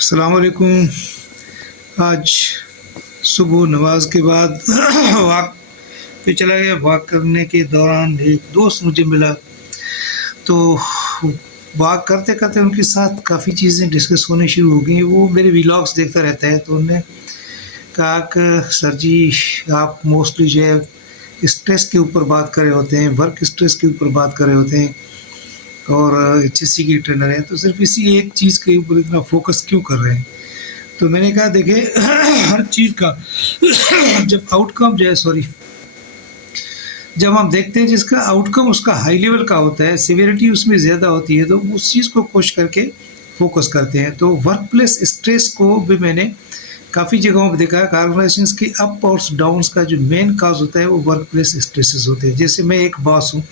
अस्सलाम वालेकुम। आज सुबह नमाज के बाद वॉक पे चला गया। वॉक करने के दौरान एक दोस्त मुझे मिला, तो वॉक करते करते उनके साथ काफ़ी चीज़ें डिस्कस होनी शुरू हो गई। वो मेरे व्लॉग्स देखता रहता है, तो उन्होंने कहा कि सर जी, आप मोस्टली जो है स्ट्रेस के ऊपर बात कर रहे होते हैं, वर्क स्ट्रेस के ऊपर बात कर रहे होते हैं, और एचएससी के ट्रेनर हैं, तो सिर्फ इसी एक चीज़ के ऊपर इतना फोकस क्यों कर रहे हैं। तो मैंने कहा देखिए हर चीज़ का जब आउटकम जो है जब हम देखते हैं जिसका आउटकम उसका हाई लेवल का होता है, सिवियरिटी उसमें ज़्यादा होती है, तो उस चीज़ को कोशिश करके फोकस करते हैं। तो वर्क प्लेस स्ट्रेस को भी मैंने काफ़ी जगहों पर देखा है। ऑर्गेनाइजेशंस के अप और डाउन्स का जो मेन काज होता है वो वर्क प्लेस स्ट्रेसेस होते हैं। जैसे मैं एक बॉस हूँ,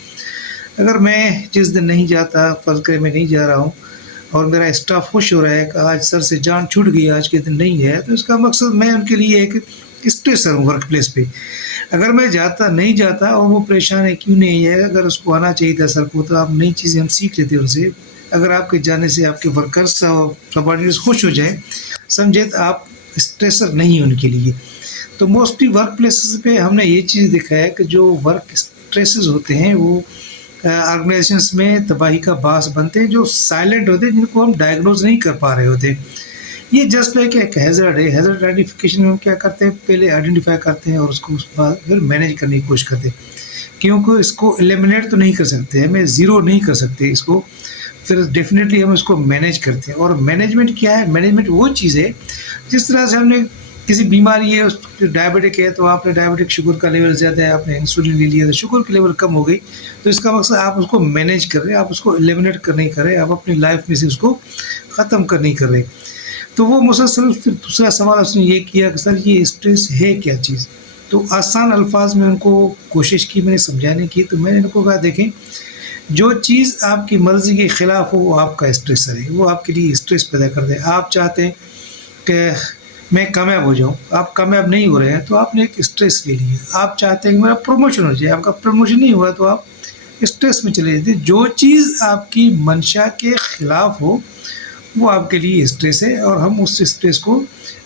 अगर मैं जिस दिन नहीं जाता, फर्ज करें मैं नहीं जा रहा हूँ और मेरा स्टाफ खुश हो रहा है कि आज सर से जान छूट गई, आज के दिन नहीं है, तो इसका मकसद मैं उनके लिए एक स्ट्रेसर हूँ वर्क प्लेस पे। अगर मैं जाता नहीं जाता और वो परेशान है क्यों नहीं है, अगर उसको आना चाहिए था सर को, तो आप नई चीज़ें हम सीख लेते उनसे। अगर आपके जाने से आपके वर्कर्स और सबॉर्डिनेट्स खुश हो जाए, समझे, तो आप स्ट्रेसर नहीं है उनके लिए। तो मोस्टली वर्क प्लेसेस पे हमने ये चीज़ देखा है कि जो वर्क स्ट्रेसेस होते हैं वो ऑर्गेनाइजेशंस में तबाही का बास बनते हैं, जो साइलेंट होते हैं, जिनको हम डायग्नोज नहीं कर पा रहे होते। ये जस्ट लाइक एक हैज़र्ड है। हैज़र्ड आइडेंटिफिकेशन में हम क्या करते हैं, पहले आइडेंटिफाई करते हैं और उसको उस बाद फिर मैनेज करने की कोशिश करते हैं, क्योंकि इसको एलिमिनेट तो नहीं कर सकते, हमें ज़ीरो नहीं कर सकते इसको, फिर डेफिनेटली हम इसको मैनेज करते हैं। और मैनेजमेंट क्या है, मैनेजमेंट वो चीज़ है जिस तरह से हमने किसी बीमारी है, उस डायबिटिक है, तो आपने डायबिटिक शुगर का लेवल ज़्यादा है, आपने इंसुलिन ले लिया, तो शुगर की लेवल कम हो गई, तो इसका मकसद आप उसको मैनेज कर रहे हैं, आप उसको एलिमिनेट कर नहीं कर रहे, आप अपनी लाइफ में से उसको ख़त्म कर नहीं कर रहे। तो वो मुसलसल फिर दूसरा सवाल उसने ये किया कि सर ये स्ट्रेस है क्या चीज़। तो आसान अल्फाज में उनको कोशिश की मैंने समझाने की। तो मैंने उनको कहा देखें, जो चीज़ आपकी मर्ज़ी के ख़िलाफ़ हो वो आपका स्ट्रेसर है, वो आपके लिए स्ट्रेस पैदा कर दे। आप चाहते हैं कि मैं कामयाब हो जाऊँ, आप कामयाब नहीं हो रहे हैं, तो आपने एक स्ट्रेस ले लिया। आप चाहते हैं कि मेरा प्रमोशन हो जाए, आपका प्रमोशन नहीं हुआ, तो आप स्ट्रेस में चले जाते हैं। जो चीज़ आपकी मंशा के ख़िलाफ़ हो वो आपके लिए स्ट्रेस है, और हम उस स्ट्रेस को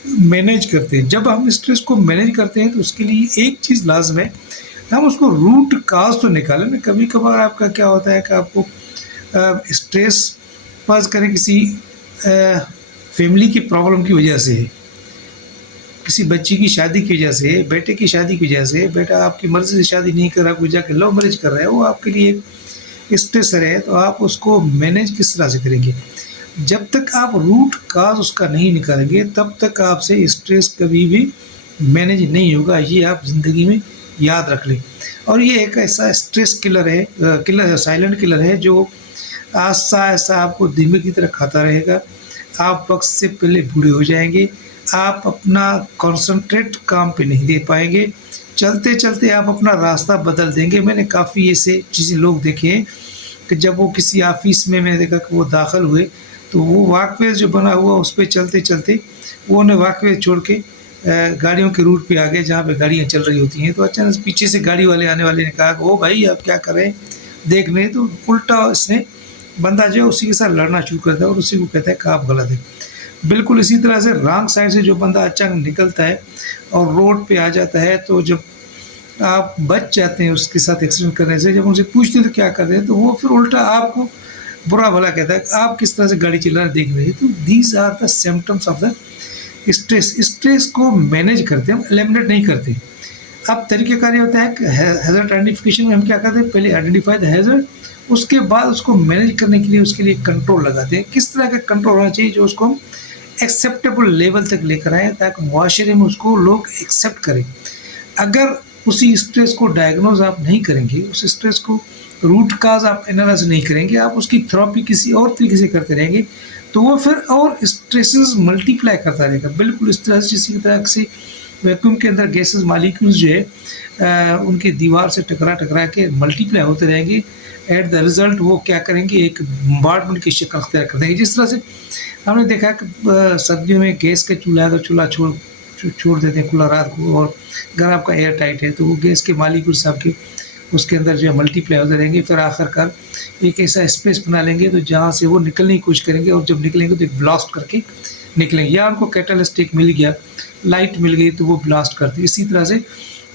मैनेज करते हैं। जब हम स्ट्रेस को मैनेज करते हैं तो उसके लिए एक चीज़ लाज़म है, हम उसको रूट काज़ तो निकालें ना। कभी कभार आपका क्या होता है कि आपको स्ट्रेस फर्ज करें किसी फैमिली की प्रॉब्लम की वजह से है, किसी बच्ची की शादी की वजह से, बेटे की शादी की वजह से, बेटा आपकी मर्ज़ी से शादी नहीं कर रहा, कोई जाके लव मैरिज कर रहा है, वो आपके लिए एक स्ट्रेसर है। तो आप उसको मैनेज किस तरह से करेंगे? जब तक आप रूट काज उसका नहीं निकालेंगे तब तक आपसे स्ट्रेस कभी भी मैनेज नहीं होगा। ये आप ज़िंदगी में याद रख लें। और ये एक ऐसा स्ट्रेस किलर है, साइलेंट किलर है, जो आस्ता आस्ता आपको धीमे की तरह खाता रहेगा। आप वक्त से पहले बूढ़े हो जाएंगे, आप अपना कॉन्सनट्रेट काम पे नहीं दे पाएंगे, चलते चलते आप अपना रास्ता बदल देंगे। मैंने काफ़ी ऐसे चीज़ें लोग देखे हैं कि जब वो किसी ऑफिस में मैंने देखा कि वो दाखिल हुए, तो वो वॉकवे जो बना हुआ उस पर चलते चलते वो उन्हें वॉकवे छोड़ के गाड़ियों के रूट पे आ गए जहाँ पे गाड़ियाँ चल रही होती हैं। तो अचानक पीछे से गाड़ी वाले आने वाले ने कहा ओ भाई आप क्या कर रहे हैं, देख रहे हैं। तो उल्टा इसने बंदा जो है उसी के साथ लड़ना शुरू करता है और उसी को कहता है कि आप गलत है। बिल्कुल इसी तरह से रॉन्ग साइड से जो बंदा अचानक निकलता है और रोड पे आ जाता है, तो जब आप बच जाते हैं उसके साथ एक्सीडेंट करने से, जब उनसे पूछते हैं तो क्या करते हैं, तो वो फिर उल्टा आपको बुरा भला कहता है कि आप किस तरह से गाड़ी चला देख रहे हैं। तो these are the symptoms of the stress. Stress को मैनेज करते हैं, हम एलिमिनेट नहीं करते। अब तरीक़ेकार ये होता है कि हैज़र्ड आइडेंटिफिकेशन में हम क्या करते हैं, पहले आइडेंटिफाई द हैज़र्ड, उसके बाद उसको मैनेज करने के लिए उसके लिए कंट्रोल लगाते हैं। किस तरह का कंट्रोल होना चाहिए, जो उसको हम एक्सेप्टेबल लेवल तक लेकर आएँ ताकि मुआशरे में उसको लोग एक्सेप्ट करें। अगर उसी स्ट्रेस को डायग्नोज आप नहीं करेंगे, उस स्ट्रेस को रूट काज आप एनालाइज नहीं करेंगे, आप उसकी थेरेपी किसी और तरीके से करते रहेंगे, तो वो फिर और स्ट्रेसेस मल्टीप्लाई करता रहेगा। बिल्कुल इस तरह से जिसी तरह से वैक्यूम के अंदर गैसेस मालिक्यूल्स जो है उनकी दीवार से टकरा के मल्टीप्लाई होते रहेंगे। एट द रिज़ल्ट वो क्या करेंगे, एक बम्बार्डमेंट की शक्ल अख्तियार कर देंगे। जिस तरह से हमने देखा कि सर्दियों में गैस का चूल्हा अगर चूल्हा छोड़ देते हैं खुला रात को, और अगर आपका एयर टाइट है, तो वो गैस के मालिक्यूल्स आपके उसके अंदर जो है मल्टीप्लाई होते रहेंगे। फिर आखिरकार एक ऐसा स्पेस बना लेंगे तो जहाँ से वो निकलने की कोशिश करेंगे, और जब निकलेंगे तो एक ब्लास्ट करके निकलेंगे, या उनको कैटालिस्टिक मिल गया, लाइट मिल गई तो वो ब्लास्ट करते हैं। इसी तरह से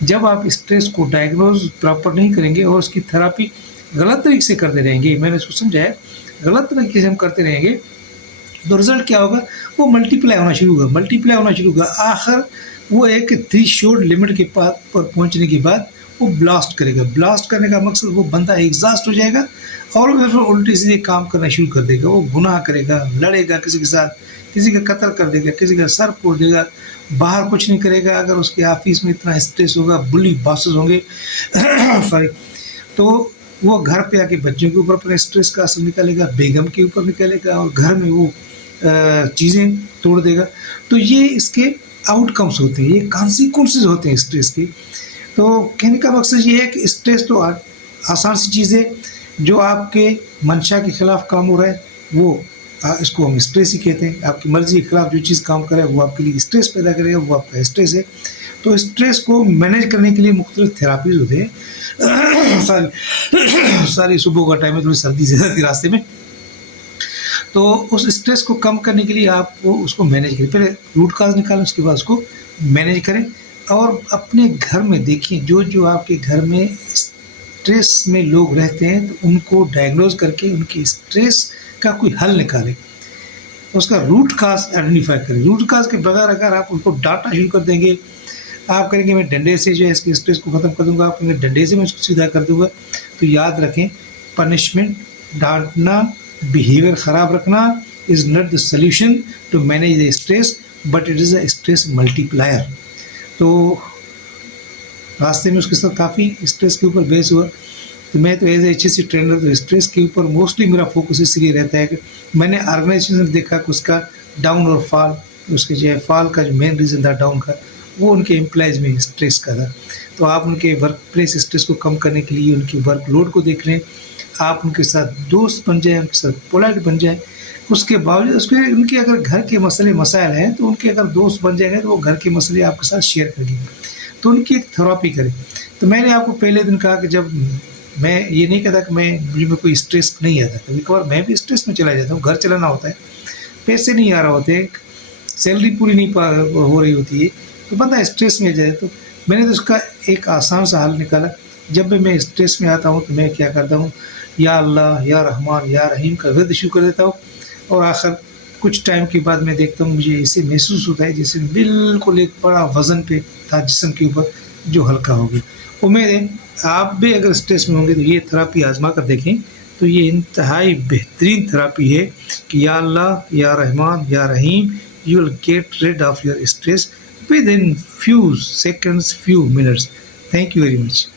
जब आप स्ट्रेस को डायग्नोज प्रॉपर नहीं करेंगे और उसकी थेरापी गलत तरीके से करते रहेंगे, मैंने इसको समझाया, गलत तरीके से हम करते रहेंगे तो रिजल्ट क्या होगा, वो मल्टीप्लाई होना शुरू होगा, मल्टीप्लाई होना शुरू होगा, आखिर वो एक थ्रेशोल्ड लिमिट के पास पर पहुंचने के बाद वो ब्लास्ट करेगा। ब्लास्ट करने का मकसद वो बंदा एग्जॉस्ट हो जाएगा और वो फिर उल्टे सीधे काम करना शुरू कर देगा, वो गुनाह करेगा, लड़ेगा किसी के साथ, किसी का कत्ल कर देगा, किसी का सर फोड़ देगा, बाहर कुछ नहीं करेगा। अगर उसके ऑफिस में इतना स्ट्रेस होगा, बुली बॉसेस होंगे सॉरी, तो वो घर पे आके बच्चों के ऊपर अपने स्ट्रेस का असर निकालेगा, बेगम के ऊपर निकालेगा और घर में वो चीज़ें तोड़ देगा। तो ये इसके आउटकम्स होते हैं, ये कॉन्सिक्वेंसेस होते हैं स्ट्रेस के। तो कहने का मकसद ये है कि स्ट्रेस तो आसान सी चीज़ है, जो आपके मंशा के खिलाफ काम हो रहा है वो इसको हम स्ट्रेस ही कहते हैं। आपकी मर्जी के खिलाफ जो चीज़ काम करे वो आपके लिए स्ट्रेस पैदा करेगा, वो आपका स्ट्रेस है। तो स्ट्रेस को मैनेज करने के लिए मुख्तलिफ थेरापीज होते हैं सारी सुबह का टाइम है, थोड़ी सर्दी ज़्यादा थी रास्ते में, तो उस स्ट्रेस को कम करने के लिए आप वो उसको मैनेज करें, पहले रूट काज निकालें, उसके बाद उसको मैनेज करें। और अपने घर में देखिए, जो जो आपके घर में स्ट्रेस में लोग रहते हैं तो उनको डायग्नोज करके उनकी स्ट्रेस का कोई हल निकालें, उसका रूट काज आइडेंटिफाई करें। रूट काज के बगैर अगर आप उनको डांटना शुरू कर देंगे, आप करेंगे मैं डंडे से जो है इसके स्ट्रेस को ख़त्म कर दूंगा, आप कहेंगे डंडे से मैं इसको सीधा कर दूंगा, तो याद रखें, पनिशमेंट, डांटना, बिहेवियर ख़राब रखना is not the solution to manage the stress, but it is a stress multiplier. तो रास्ते में उसके साथ काफ़ी स्ट्रेस के ऊपर बेस हुआ, तो मैं तो एज ए HSC ट्रेनर तो स्ट्रेस के ऊपर मोस्टली मेरा फोकस इसलिए रहता है कि मैंने ऑर्गेनाइजेशन में देखा कि उसका डाउन और फॉल, उसके जो है फॉल का जो मेन रीज़न था डाउन का, वो उनके एम्प्लॉयज़ में स्ट्रेस का था। तो आप उनके वर्क प्लेस स्ट्रेस को कम करने के लिए उनकी वर्कलोड को देख लें, आप उनके साथ दोस्त बन जाएँ, उनके साथ पोलाइट बन जाएँ। उसके बावजूद उसके उनके अगर घर के मसले मसाइल हैं तो उनके अगर दोस्त बन जाएंगे तो वो घर के मसले आपके साथ शेयर करेंगे, तो उनकी एक थेरेपी करें। तो मैंने आपको पहले दिन कहा कि जब मैं ये नहीं कहता कि मुझे में कोई स्ट्रेस नहीं आता, कभी कभार मैं भी स्ट्रेस में चला जाता हूँ, घर चलाना होता है, पैसे नहीं आ रहे होते, सैलरी पूरी नहीं हो रही होती है, तो बंदा स्ट्रेस में जाए। तो मैंने तो उसका एक आसान सा हल निकाला। जब भी मैं स्ट्रेस में आता हूँ तो मैं क्या करता हूँ, या अल्लाह या रहमान या रहीम का विर्द शुरू कर देता हूँ, और आखिर कुछ टाइम के बाद मैं देखता हूँ मुझे ऐसे महसूस होता है जैसे बिल्कुल एक बड़ा वज़न पे था जिस्म के ऊपर, जो हल्का हो गया। उम्मीद है आप भी अगर स्ट्रेस में होंगे तो ये थेरापी आजमा कर देखें, तो ये इंतहाई बेहतरीन थेरापी है कि या अल्लाह या रहमान या रहीम, you will get rid of your stress within few seconds, few minutes. Thank you very much.